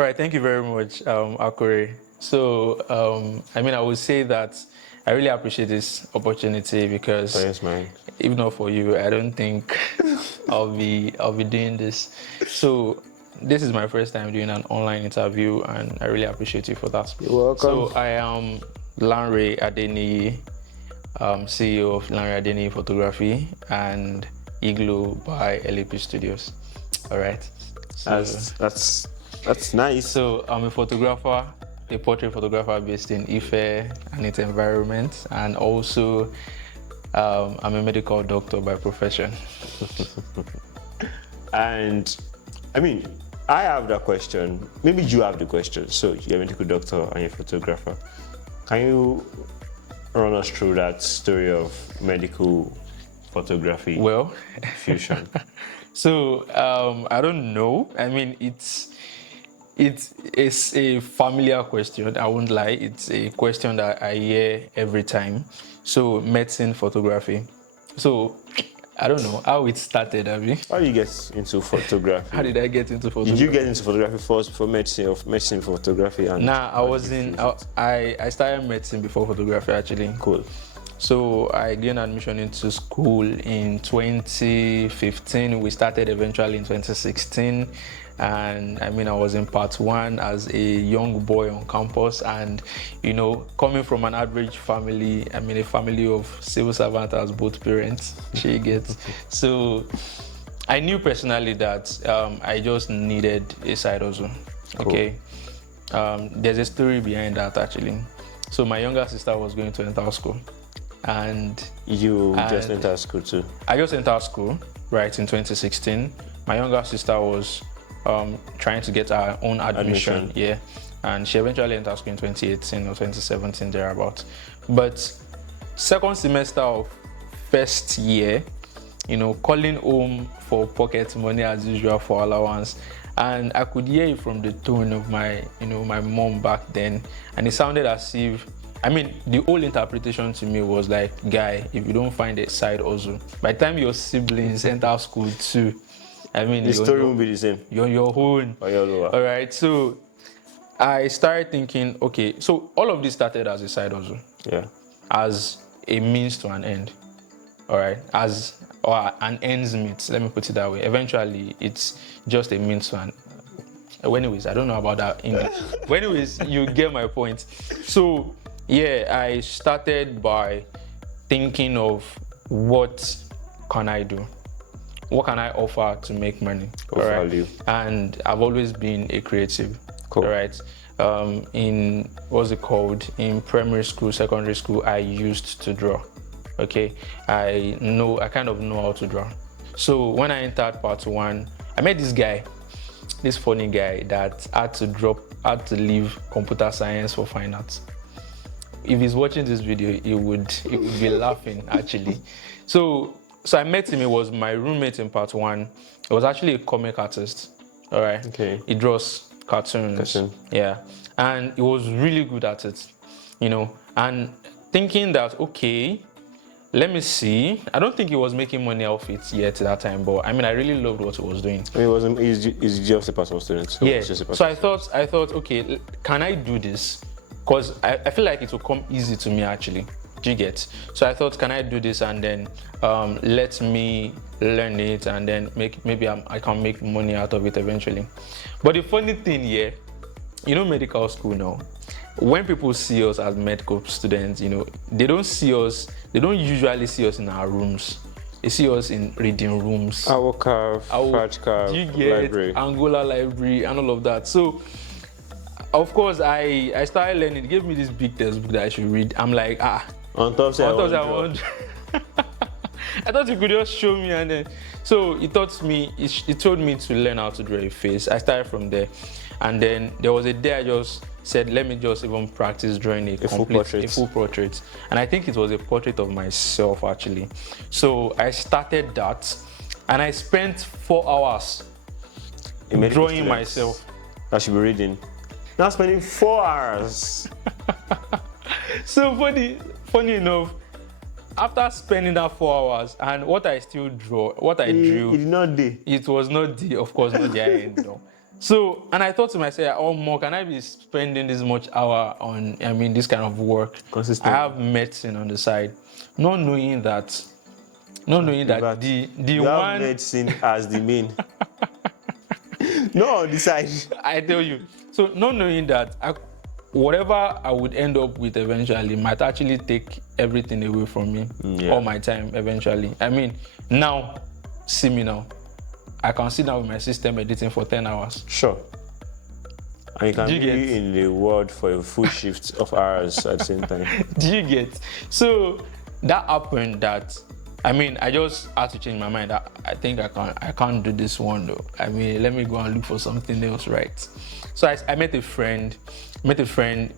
All right, thank you very much, ARKORE. So, I would say that I really appreciate this opportunity because Thanks, man. if not for you, I don't think I'll be doing this. So, this is my first time doing an online interview, and I really appreciate you for that. You're welcome. So, I am Lanre CEO of Lanre Photography and IGLOO by LAP Studios. All right. So, that's nice. So I'm a photographer, a portrait photographer based in Ife and its environment, and also I'm a medical doctor by profession. And I have that question. Maybe you have the question. So you're a medical doctor and you're a photographer. Can you run us through that story of medical photography? Well, fusion. So I don't know. It's a familiar question. I won't lie. It's a question that I hear every time. So medicine photography. So I don't know how it started, Abby. How did you get into photography? How did I get into photography? Did you get into photography first before medicine photography? And I started medicine before photography, actually. Cool. So I gained admission into school in 2015. We started eventually in 2016. And I was in part one as a young boy on campus, and coming from an average family, a family of civil servants as both parents, she gets. So I knew personally that I just needed a side hustle. Cool. Okay. There's a story behind that, actually. So my younger sister was going to enter school, and just entered school too? I just entered school, right, in 2016. My younger sister was trying to get her own admission. Yeah, and she eventually entered school in 2018 or 2017, thereabout. But second semester of first year, calling home for pocket money as usual for allowance, and I could hear it from the tone of my my mom back then, and it sounded as if the whole interpretation to me was like, guy, if you don't find a side hustle, by the time your siblings enter school too, the story won't be the same. You're on your own. All right. So I started thinking, okay, so all of this started as a side hustle. Yeah. As a means to an end. All right. Or an ends meet. Let me put it that way. Eventually, it's just a means to an. Anyways, I don't know about that English. But anyways, you get my point. So yeah, I started by thinking of what can I do. What can I offer to make money? Value. And I've always been a creative. Cool. All right. In in primary school, secondary school, I used to draw. Okay. I kind of know how to draw. So when I entered part one, I met this funny guy that had to leave computer science for fine arts. If he's watching this video, he would be laughing, actually. So I met him. He was my roommate in part one. He was actually a comic artist. All right. Okay. He draws cartoons. Yeah. And he was really good at it, and thinking that, okay, let me see. I don't think he was making money off it yet at that time, but I really loved what he was doing. He's just a personal student. So I thought, okay, can I do this? Because I feel like it will come easy to me, actually. Do you get? So I thought, can I do this and then let me learn it, and then maybe I can make money out of it eventually. But the funny thing here, medical school now, when people see us as medical students, they don't usually see us in our rooms. They see us in reading rooms. Our carve, you get library. Angola library and all of that. So of course I started learning. It gave me this big textbook that I should read. I'm like, on top I want. I thought you could just show me, and then so it told me to learn how to draw a face. I started from there, and then there was a day I just said, let me just even practice drawing a full portrait. And I think it was a portrait of myself, actually. So I started that, and I spent 4 hours drawing myself. I should be reading. Now spending 4 hours. So funny enough, after spending that 4 hours, and what I still drew, It did not do. it was not of course, not the end, no. So, and I thought to myself, oh, more, can I be spending this much hour on, this kind of work? Consistent. I have medicine on the side, not knowing that the you one have medicine as the main. No, on the side. I tell you. So, not knowing that whatever I would end up with eventually might actually take everything away from me, all my time eventually. Now, see me now. I can sit down with my system editing for 10 hours. Sure. And you can be in the world for a full shift of hours at the same time. Do you get? So that happened that, I just had to change my mind. I think I can't do this one though. Let me go and look for something else, right? So I met a friend.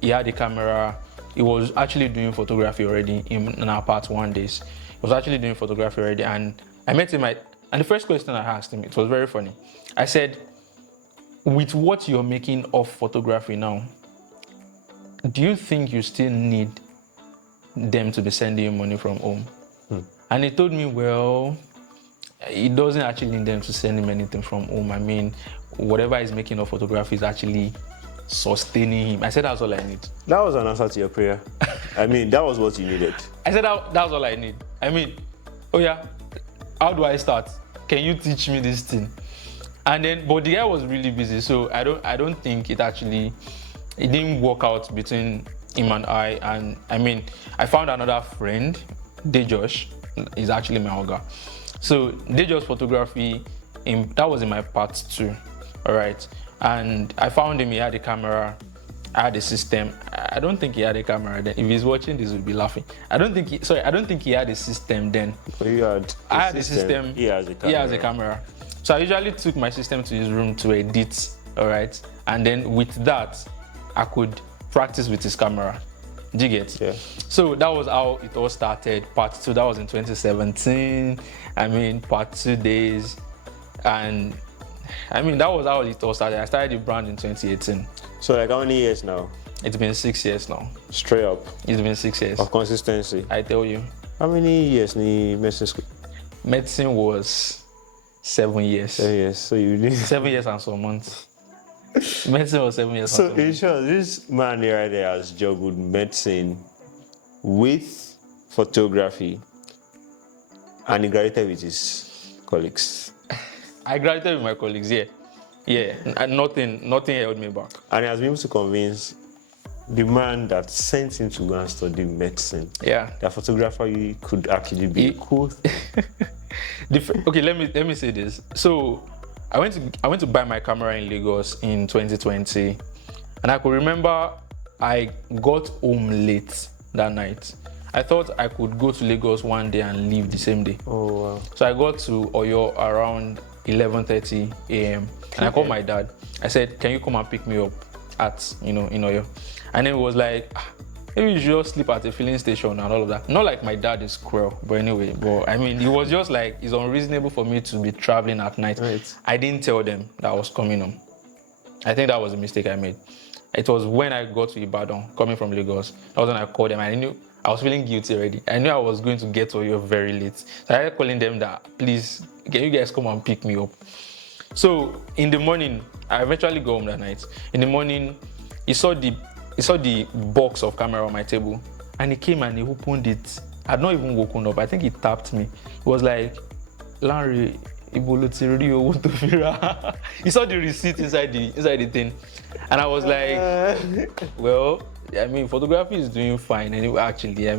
He had a camera. He was actually doing photography already in our part 1 days. He was actually doing photography already, and I met him. And the first question I asked him, it was very funny. I said, with what you're making of photography now, do you think you still need them to be sending you money from home? And he told me, well, he doesn't actually need them to send him anything from home. Whatever he's making of photography is actually sustaining him. I said, that's all I need. That was an answer to your prayer. That was what you needed. I said, that's all I need. Oh yeah, how do I start? Can you teach me this thing? And then, but the guy was really busy, so I don't think it didn't work out between him and I. And I found another friend, Dejosh, is actually my Oga. So Dejosh photography, that was in my part 2, all right. And I found him. He had a camera. I had a system. I don't think he had a camera then. If he's watching this, he'll be laughing. I don't think he had a system then. I had a system. He has a camera. So I usually took my system to his room to edit, all right? And then with that, I could practice with his camera. Do you get? Yeah. So that was how it all started. Part 2, that was in 2017. Part 2 days. And that was how it all started. I started the brand in 2018. So like how many years now? It's been 6 years now. Straight up? It's been 6 years. Of consistency? I tell you. How many years in medicine school? Medicine was 7 years. 7 years. So you did 7 years and some months. Medicine was 7 years. So in short, this man right there has juggled medicine with photography, and he graduated with his colleagues. I graduated with my colleagues, yeah. And nothing held me back. And he has been able to convince the man that sent him to go and study medicine. Yeah. That photography could actually be a cool thing. Okay, let me say this. So I went to buy my camera in Lagos in 2020, and I could remember I got home late that night. I thought I could go to Lagos one day and leave the same day. Oh wow. So I got to Oyo around 11:30 a.m. and I called my dad. I said, can you come and pick me up at, in Oyo? And then it was like, maybe you should just sleep at a filling station and all of that. Not like my dad is cruel, but anyway. But it was just like, it's unreasonable for me to be traveling at night. Right. I didn't tell them that I was coming home. I think that was a mistake I made. It was when I got to Ibadan, coming from Lagos. That was when I called them. I knew I was feeling guilty already. I knew I was going to get to Oyo very late. So I started calling them that, please, can you guys come and pick me up? So in the morning, I eventually go home that night. In the morning, he saw the box of camera on my table, and he came and he opened it. I had not even woken up. I think he tapped me. He was like, Lanre, he saw the receipt inside the thing, and I was like, well, photography is doing fine anyway. Actually,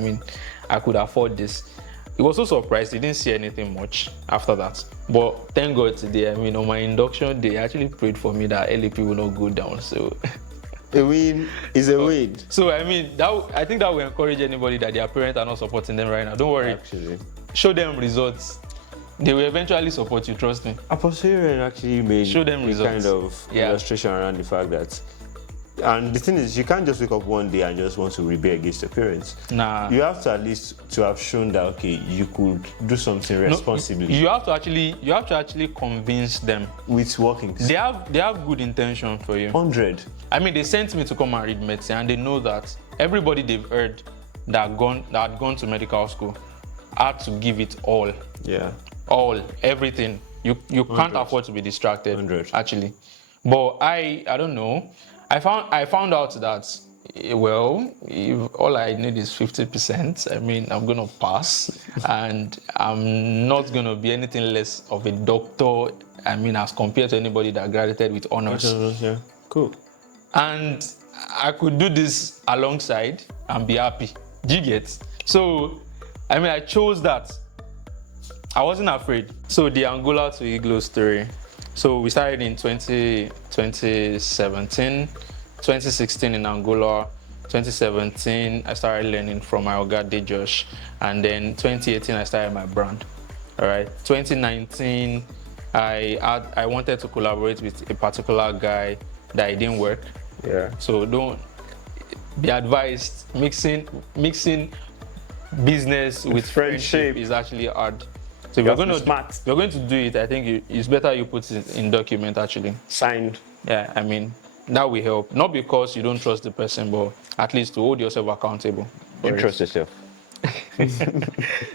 I could afford this. He was so surprised. He didn't see anything much after that. But thank God today, on my induction, they actually prayed for me that LAP will not go down. So a win is a win. So I think that will encourage anybody that their parents are not supporting them right now. Don't worry. Actually, show them results. They will eventually support you. Trust me. Apostle actually made show them results. Kind of illustration around the fact that. And the thing is, you can't just wake up one day and just want to rebel against your parents. Nah. You have to at least to have shown that, okay, you could do something responsibly. You have to actually convince them. With workings. They have good intention for you. 100. They sent me to come and read medicine, and they know that everybody they've heard that had gone to medical school had to give it all. Yeah. All, everything. You can't afford to be distracted. 100. Actually. But I don't know. I found out that, well, if all I need is 50%, I mean, I'm gonna pass, and I'm not gonna be anything less of a doctor. I mean, as compared to anybody that graduated with honors. Yeah. Cool. And I could do this alongside and be happy. Do you get? So, I mean, I chose that. I wasn't afraid. So the Angola to Igloo story. So we started in 2017, 2016 in Angola. 2017, I started learning from my Oga Josh, and then 2018, I started my brand. All right. 2019, I wanted to collaborate with a particular guy that it didn't work. Yeah. So don't be advised. Mixing business with friendship is actually hard. So if you're going to do it, I think it's better you put it in document actually. Signed. Yeah, I mean, that will help. Not because you don't trust the person, but at least to hold yourself accountable. You trust yourself.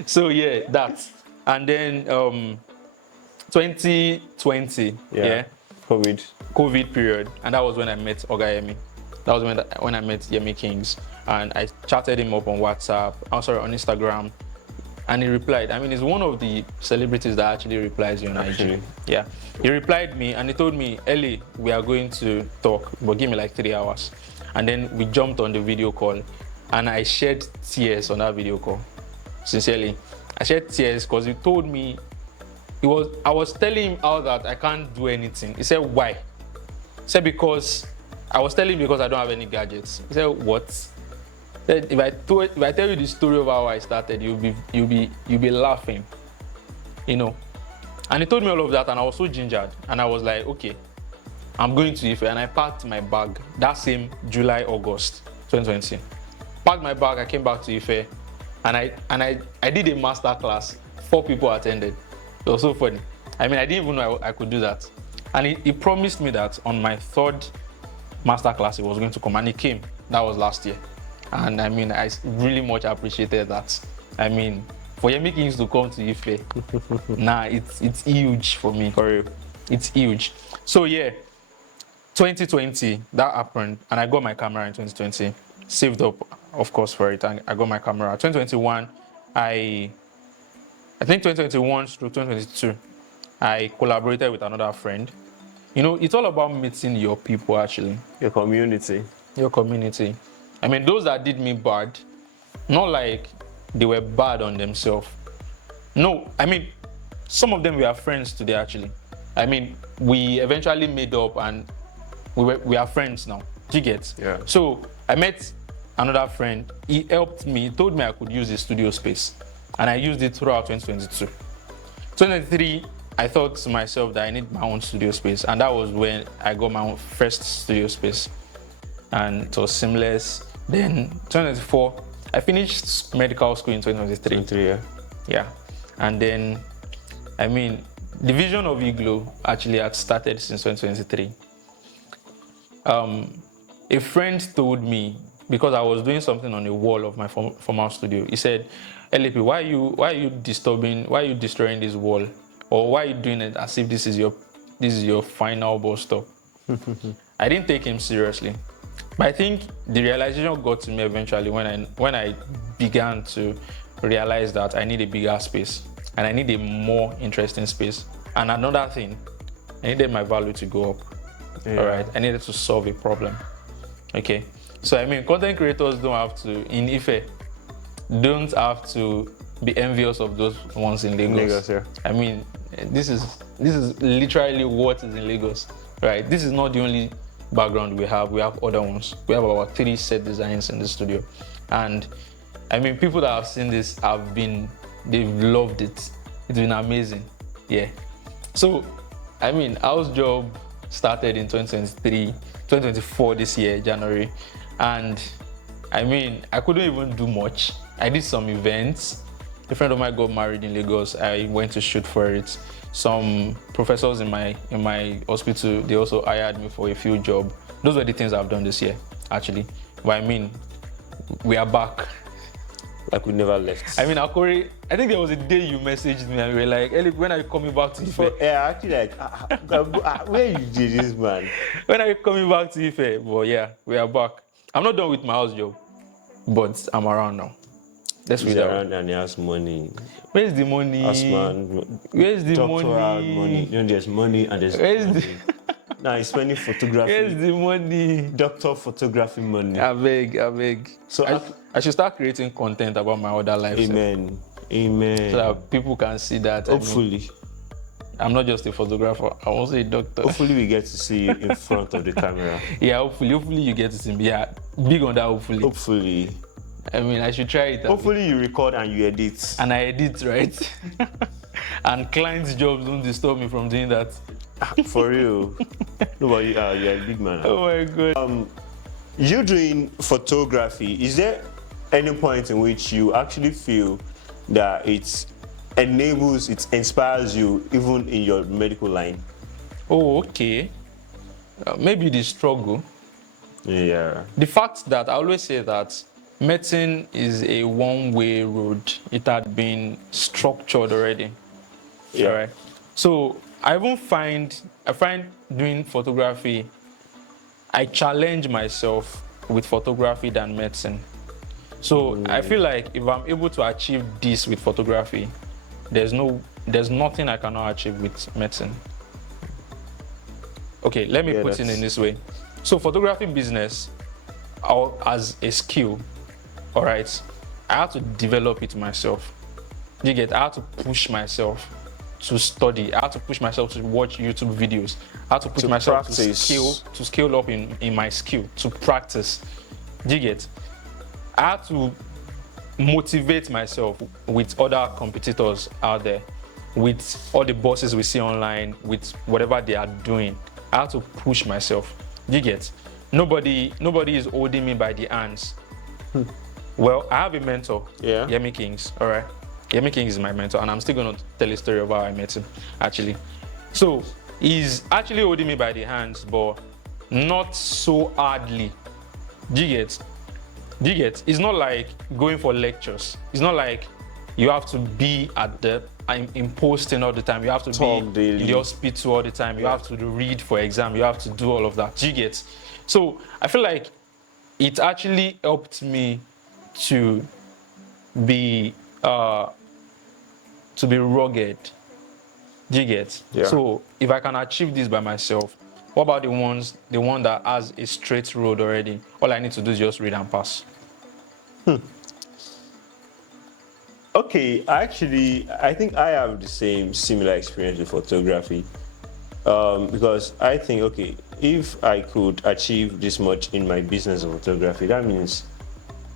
So yeah, that. And then 2020, yeah. COVID period. And that was when I met Oga Yemi. That was when I met Yemi Kings. And I chatted him up on WhatsApp, on Instagram. And he replied. I mean, he's one of the celebrities that actually replies you on IG. Yeah. He replied me and he told me, Ellie, we are going to talk, but give me like 3 hours. And then we jumped on the video call and I shed tears on that video call. Sincerely. I shed tears because he told me, I was telling him how that I can't do anything. He said, why? He said, because I was telling him because I don't have any gadgets. He said, what? If I tell you the story of how I started, you'll be laughing, you know. And he told me all of that, and I was so gingered, and I was like, okay, I'm going to Ife, and I packed my bag that same July, August 2020. Packed my bag, I came back to Ife, and I did a master class. 4 people attended. It was so funny. I mean, I didn't even know I could do that. And he promised me that on my 3rd master class, he was going to come, and he came. That was last year. And I mean, I really much appreciated that. I mean, for Yemi Kings to come to Ife, it's huge for me. For real. It's huge. So yeah, 2020, that happened, and I got my camera in 2020. Saved up, of course, for it, and I got my camera. 2021, I think 2021 through 2022, I collaborated with another friend. You know, it's all about meeting your people, actually. Your community. Your community. I mean, those that did me bad, not like they were bad on themselves. No, I mean, some of them we are friends today, actually. I mean, we eventually made up and we are friends now. Do you get? Yeah. So I met another friend. He helped me. He told me I could use his studio space. And I used it throughout 2022. 2023, I thought to myself that I need my own studio space. And that was when I got my own first studio space. And it was seamless. Then 2024, I finished medical school in 2023. Yeah. Yeah. And then, I mean, the vision of Igloo actually had started since 2023. A friend told me, because I was doing something on the wall of my former studio, he said, LAP, why are you destroying this wall? Or why are you doing it as if this is your final bus stop? I didn't take him seriously. But I think the realization got to me eventually when I began to realize that I need a bigger space and I need a more interesting space. And another thing, I needed my value to go up. Yeah. All right, I needed to solve a problem. Okay, so I mean, content creators don't have to, in Ife, don't have to be envious of those ones in Lagos. Yeah. I mean, this is literally what is in Lagos, right? This is not the only background we have other ones. We have about 3 set designs in the studio, and I mean, people that have seen this they've loved it. It's been amazing. Yeah. So I mean, house job started in 2024 this year, January, and I mean, I couldn't even do much. I did some events. A friend of mine got married in Lagos. I went to shoot for it. Some professors in my hospital, they also hired me for a few jobs. Those were the things I've done this year, actually. But I mean, we are back. Like we never left. I mean, ARKORE, I think there was a day you messaged me and you were like, Eli, when are you coming back to Ife? Yeah, actually, like, where you did this, man? When are you coming back to Ife? But yeah, we are back. I'm not done with my house job, but I'm around now. Let's He's read that. around and he has money. Where's the money? Asman, Where's the doctoral money? You know, there's money and there's Where's money. the Now he's spending photography. Where's the money? Doctor photography money. I beg. So I should start creating content about my other life. Amen. Amen. So that people can see that. Hopefully. I'm not just a photographer, I'm also a doctor. Hopefully we get to see you in front of the camera. Yeah, hopefully you get to see me. Yeah, big on that, hopefully. Hopefully. I mean, I should try it. Hopefully you record and you edit. And I edit, right? And clients' jobs don't disturb me from doing that. For real. No, but you're a big man. Oh my God. You doing photography, is there any point in which you actually feel that it enables, it inspires you even in your medical line? Oh, okay. Maybe the struggle. Yeah. The fact that I always say that medicine is a one-way road. It had been structured already. Yeah. Right? So I find doing photography, I challenge myself with photography than medicine. So I feel like if I'm able to achieve this with photography, there's nothing I cannot achieve with medicine. Okay, let me put it in this way. So photography business, as a skill, all right, I have to develop it myself. I have to push myself to study. I have to push myself to watch YouTube videos. I have to push myself to scale up in my skill, to practice. I have to motivate myself with other competitors out there, with all the bosses we see online, with whatever they are doing. I have to push myself. Nobody is holding me by the hands. Well, I have a mentor, Yemi Kings, all right? Yemi Kings is my mentor, and I'm still going to tell a story about how I met him, actually. So, he's actually holding me by the hands, but not so hardly. Do you get? It's not like going for lectures. It's not like you have to be in posting all the time. You have to be in the hospital all the time. You have to read for exam. You have to do all of that. Do you get? So I feel like it actually helped me to be rugged. Do you get? Yeah. So if I can achieve this by myself, what about the one that has a straight road already? All I need to do is just read and pass. Okay, actually, I think I have the similar experience with photography. Because I think, okay, if I could achieve this much in my business of photography, that means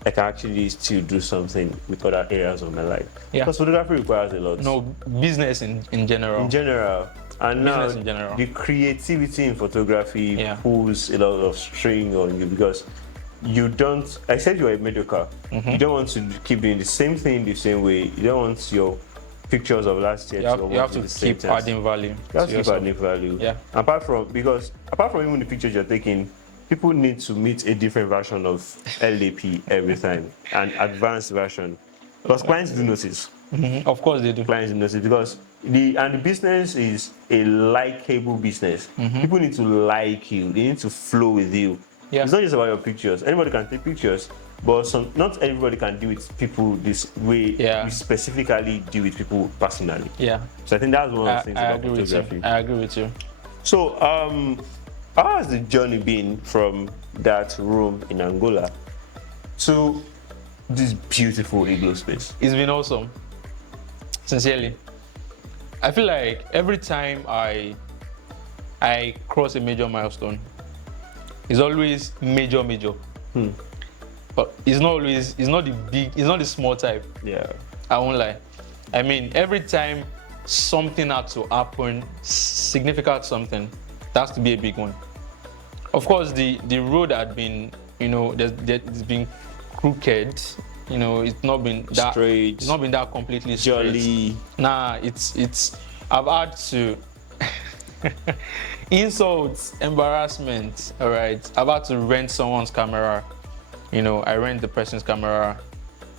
I can actually still do something with other areas of my life. Yeah. Because photography requires a lot. No, business in general. In general. And now, the creativity in photography pulls a lot of strain on you, because you don't, except you're a medical, you don't want to keep doing the same thing the same way. You don't want your pictures of last year you have to keep adding value. You have to keep adding value. Yeah. Apart from even the pictures you're taking, people need to meet a different version of LAP every time, an advanced version. Because clients do notice. Of course they do. Clients do notice, because the business is a likable business. People need to like you. They need to flow with you. Yeah. It's not just about your pictures. Anybody can take pictures, but not everybody can deal with people this way. Yeah. We specifically deal with people personally. Yeah. So I think that's one of the things about photography. I agree with you. So, how has the journey been from that room in Angola to this beautiful igloo space? It's been awesome. Sincerely. I feel like every time I cross a major milestone, it's always major. But it's not the small type. Yeah. I won't lie. I mean, every time something had to happen, significant something, that has to be a big one. Of course, the road had been, it's been crooked. It's not been that straight. It's not been that completely straight. Jolly. Nah, I've had to insults, embarrassment. All right, I've had to rent someone's camera. I rent the person's camera,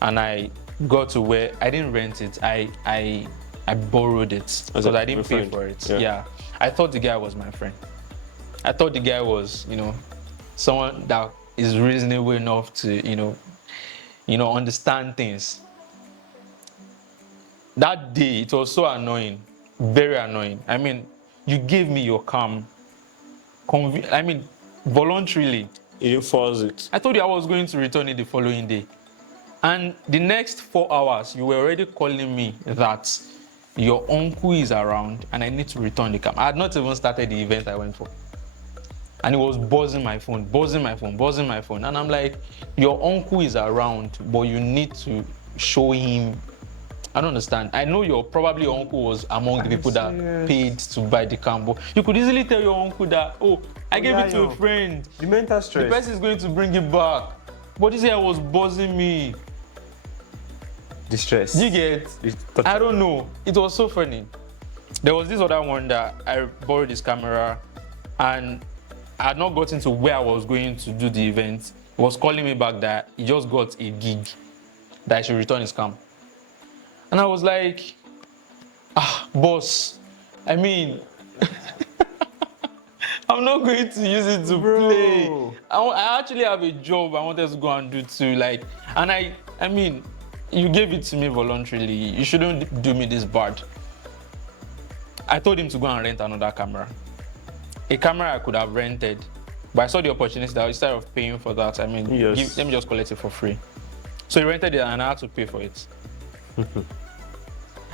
and I got to where I didn't rent it. I borrowed it because I didn't pay for it. Yeah. I thought the guy was my friend. I thought the guy was, someone that is reasonable enough to, understand things. That day, it was so annoying, very annoying. I mean, you gave me your calm, voluntarily. You didn't force it. I told you I was going to return it the following day. And the next 4 hours, you were already calling me that your uncle is around and I need to return the cam. I had not even started the event I went for. And it was buzzing my phone. And I'm like, your uncle is around, but you need to show him. I don't understand. I know your uncle was among the people that paid to buy the cam, but you could easily tell your uncle that, I gave it to a friend. The mental stress. The person is going to bring it back. But this guy was buzzing me. The stress. You get? I don't know. It was so funny. There was this other one that I borrowed his camera and I had not gotten to where I was going to do the event. He was calling me back that he just got a gig that I should return his cam. And I was like, boss, I mean, I'm not going to use it to play. I actually have a job I wanted to go and do too. And I mean, you gave it to me voluntarily. You shouldn't do me this bad. I told him to go and rent another camera. A camera I could have rented, but I saw the opportunity that instead of paying for that, let me just collect it for free. So he rented it and I had to pay for it.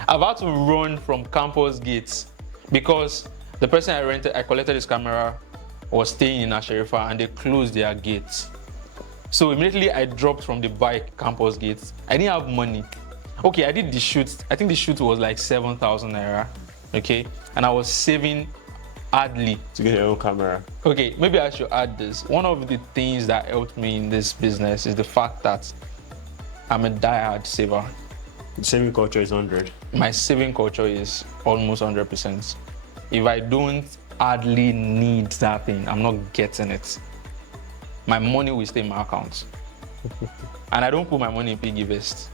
I've had to run from campus gates because the person I collected his camera was staying in Asherifa and they closed their gates. So immediately I dropped from the bike campus gates. I didn't have money. Okay, I did the shoot. I think the shoot was like 7,000 naira. Okay, and I was saving hardly to get your own camera. Okay, maybe I should add this. One of the things that helped me in this business is the fact that I'm a diehard saver. The saving culture is 100. My saving culture is almost 100%. If I don't hardly need that thing, I'm not getting it. My money will stay in my account. And I don't put my money in piggy vest.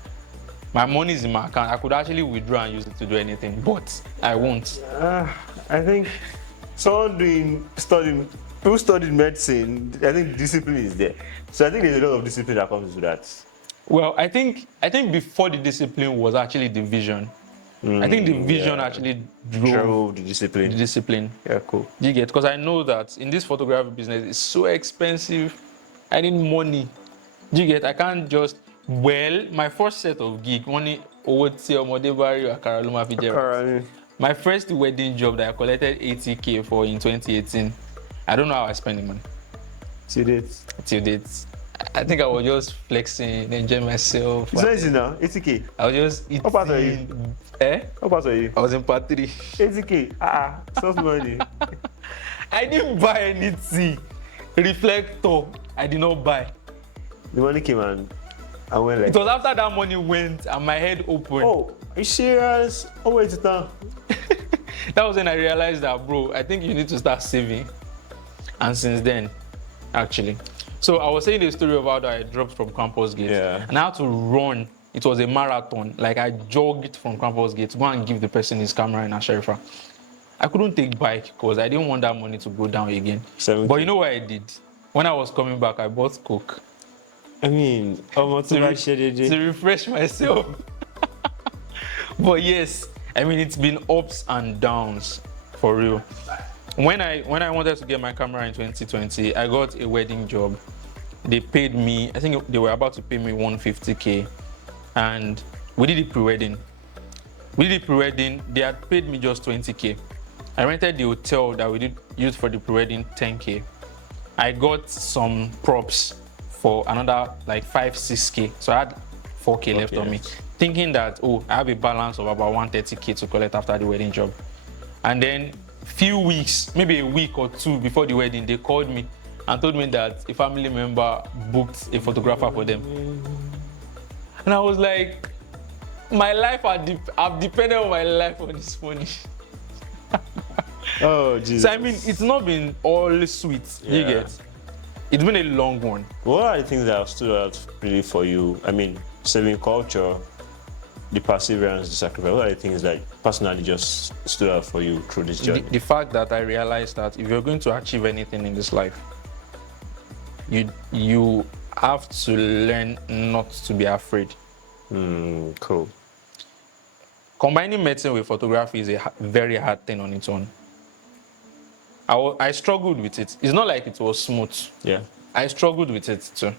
My money is in my account. I could actually withdraw and use it to do anything, but I won't. I think someone who studied medicine, I think discipline is there. So I think there's a lot of discipline that comes with that. Well, I think before the discipline was actually the vision. I think the vision actually drove the discipline. Yeah, cool. You get? Because I know that in this photography business, it's so expensive. I need money. You get? I can't just. Well, my first set of gig, my first wedding job that I collected 80K for in 2018. I don't know how I spent the money. Till date. I think I was just flexing, enjoying myself. It's easy now, 80K. I was just eating. What part are you? What part are you? I was in part 3. 80K? Soft money. I didn't buy anything. Reflector, I did not buy. The money came and went like... It was after that money went and my head opened. Oh, are you serious? Oh, wait it down. That was when I realized that, bro, I think you need to start saving. And since then, actually. So I was saying the story of how I dropped from campus gate. Yeah. And I had to run. It was a marathon. Like I jogged from campus gate to go and give the person his camera in Asherifa. I couldn't take bike because I didn't want that money to go down again. 70. But you know what I did? When I was coming back, I bought Coke. I mean, to refresh myself. But yes, I mean, it's been ups and downs for real. When I wanted to get my camera in 2020, I got a wedding job. They paid me, I think they were about to pay me 150K. And we did the pre-wedding. They had paid me just 20K. I rented the hotel that we did use for the pre-wedding 10K. I got some props for another like 5-6K. So I had 4K left on me. Thinking that, I have a balance of about 130K to collect after the wedding job. And then few weeks, maybe a week or two before the wedding, they called me and told me that a family member booked a photographer for them. And I was like, I've depended on my life on this money. Oh, Jesus. So I mean, it's not been all sweet, you get? It's been a long one. What are the things that have stood out really for you? I mean, saving culture, the perseverance, the sacrifice? What are the things that personally just stood out for you through this journey? The fact that I realized that if you're going to achieve anything in this life, you have to learn not to be afraid. Cool. Combining medicine with photography is a very hard thing on its own. I struggled with it. It's not like it was smooth. Yeah. I struggled with it too.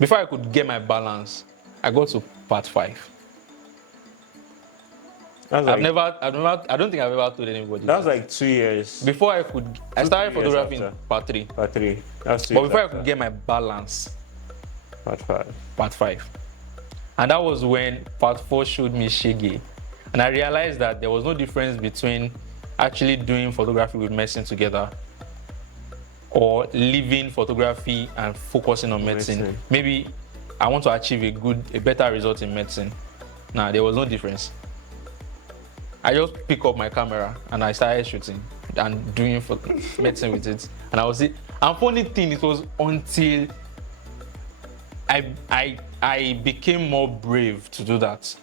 Before I could get my balance, I got to part 5. I don't think I've ever told anybody. That was like 2 years. Before I started photography in part 3. Part 3. That's 2 But years before after. I could get my balance, Part 5. part 5. And that was when part 4 showed me shege. And I realized that there was no difference between actually doing photography with medicine together or leaving photography and focusing on medicine. Maybe I want to achieve a better result in medicine. Nah, there was no difference. I just pick up my camera and I started shooting and doing medicine with it. And I was it. And funny thing, it was until I became more brave to do that.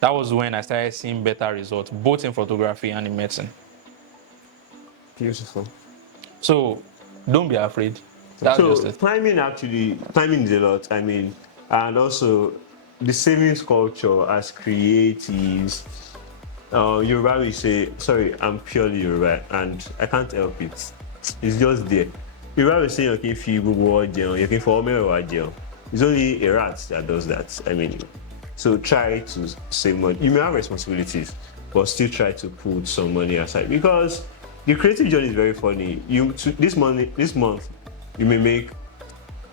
That was when I started seeing better results, both in photography and in medicine. Beautiful. So don't be afraid. That's just it. Timing is a lot. I mean, and also the savings culture as creatives. Yoruba will say, sorry, I'm purely Yoruba and I can't help it. It's just there. Yoruba will say, okay, if you go you can for me. It's only a rat that does that. I mean, so try to save money. You may have responsibilities, but still try to put some money aside because the creative journey is very funny. This month, you may make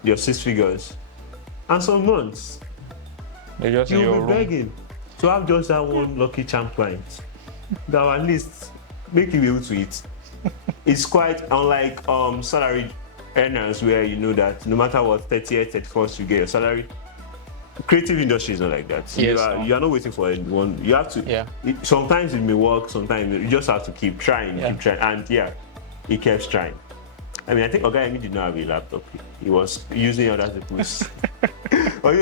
your 6 figures, and some months you'll be begging to have just that one lucky charm client that will at least make you be able to eat. It's quite unlike salaried earners where you know that no matter what, 30th, 31st, you get your salary. Creative industry is not like that. Yes, you are not waiting for one. You have to. Yeah. Sometimes it may work. Sometimes you just have to keep trying, and he kept trying. I mean, I think Oga did not have a laptop. He was using other people's. I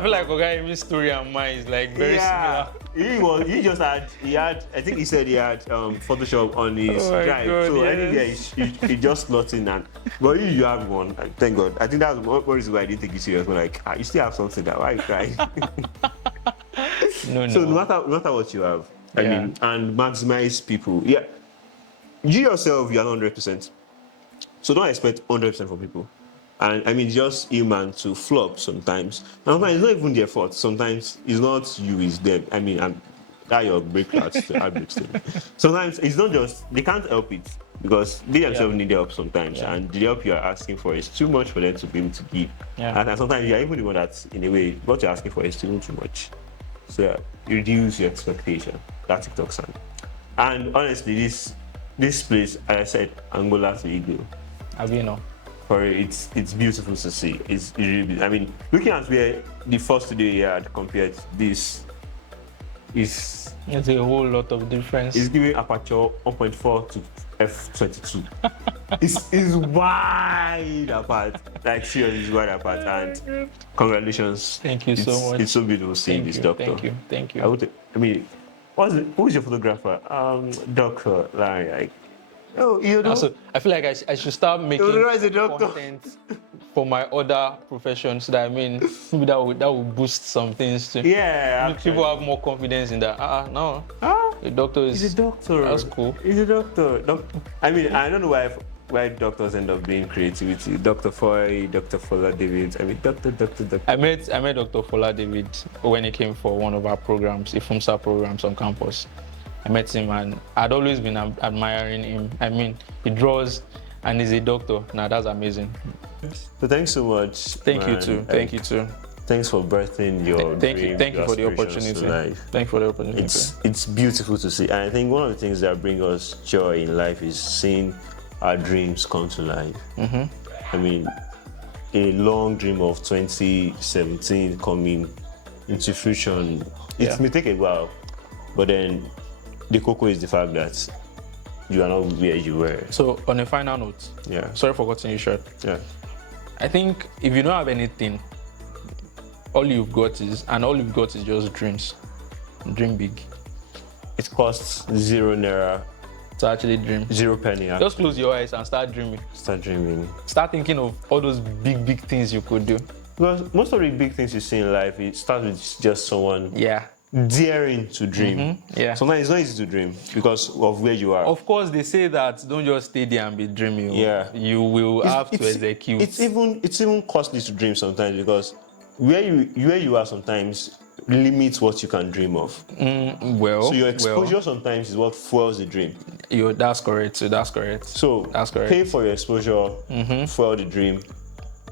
feel like Oga story and mine is like very similar. I think he said he had Photoshop on his drive. God, so yes. anyway, he just slots in and but you have one. Thank God. I think that's one reason why I didn't take it serious. But like, you still have something that why are you crying? No. So no matter what you have, I mean, and maximize people. Yeah. You yourself, you are not 100%. So don't expect 100% from people. And I mean, it's just human to flop sometimes. And sometimes it's not even their fault. Sometimes it's not you, it's them. I mean, that your breakouts, the outbreaks. Sometimes it's not just, they can't help it because they themselves need help sometimes. Yeah. And the help you are asking for is too much for them to be able to give. Yeah. And sometimes you are even the one that, in a way, what you're asking for is too much. So reduce your expectation. That's TikTok sound. And honestly, this place, as I said, ANGOLA to IGLOO. Have you know? For it's beautiful to see. It's really beautiful. I mean, looking at where the first studio you had compared to this is there's a whole lot of difference. It's giving aperture 1.4 to f22. it's wide apart. Like seriously, it's wide apart. And congratulations. Thank you so much. It's so beautiful seeing this doctor. Thank you. I mean, who's your photographer? Dr. Lanre. Like, oh, you know. Also, I feel like I should start making content for my other professions. That I mean, maybe that will boost some things too. Yeah, people have more confidence in that. No, the doctor is. He's a doctor. That's cool. He's a doctor. I mean, I don't know why doctors end up being creativity. Dr. Foy, Dr. Fola David. I mean, Doctor. I met Dr. Fola David when he came for one of our programs, IFUMSA programs on campus. I met him and I'd always been admiring him. I mean, he draws and he's a doctor. Now that's amazing. So thanks so much. Thank you too. Thank you too. Thanks for birthing your dreams. Thank you for the opportunity. Thank you for the opportunity. It's beautiful to see. And I think one of the things that bring us joy in life is seeing our dreams come to life. I mean, a long dream of 2017 coming into fruition. It may take a while, but then the cocoa is the fact that you are not where you were. So on a final note, sorry for cutting you short. I think if you don't have anything, all you've got is just dreams. Dream big. It costs 0 naira, To actually dream. 0 penny. Just close your eyes and start dreaming. Start dreaming. Start thinking of all those big things you could do. Because most of the big things you see in life, it starts with just someone daring to dream. Yeah. Sometimes it's not easy to dream because of where you are. Of course, they say that don't just stay there and be dreaming. Yeah. You will have to execute. It's even costly to dream sometimes because where you are sometimes limits what you can dream of. So your exposure sometimes is what fuels the dream. That's correct. So that's correct. So that's correct. Pay for your exposure, fuel the dream,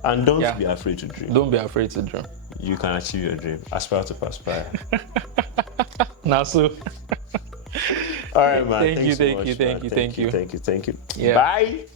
and don't be afraid to dream. Don't be afraid to dream. You can achieve your dream. Aspire to perspire. Now so. All right, man. Thank you. Thank you. Yeah. Bye.